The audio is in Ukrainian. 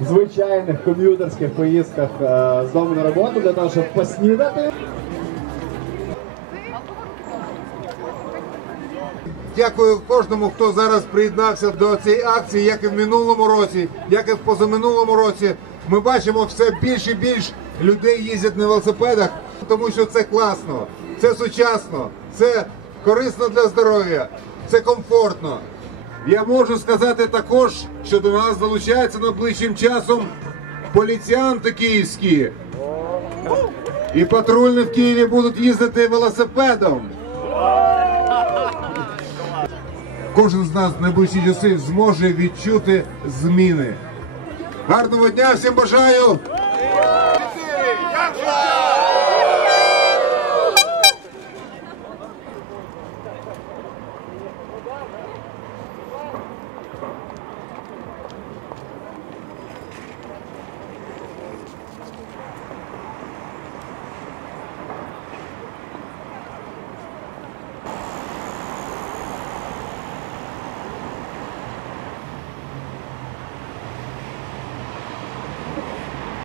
звичайних ком'ютерських поїздках е, з дому на роботу для того, щоб поснідати. Дякую кожному, хто зараз приєднався до цієї акції, як і в минулому році, як і в позаминулому році. Ми бачимо все більше і більше людей їздять на велосипедах, тому що це класно, це сучасно, це корисно для здоров'я, це комфортно. Я можу сказати також, що до нас долучаються найближчим часом поліціянти київські. І патрульні в Києві будуть їздити велосипедом. Кожен з нас в найближчі часи зможе відчути зміни. Гарного дня всім бажаю!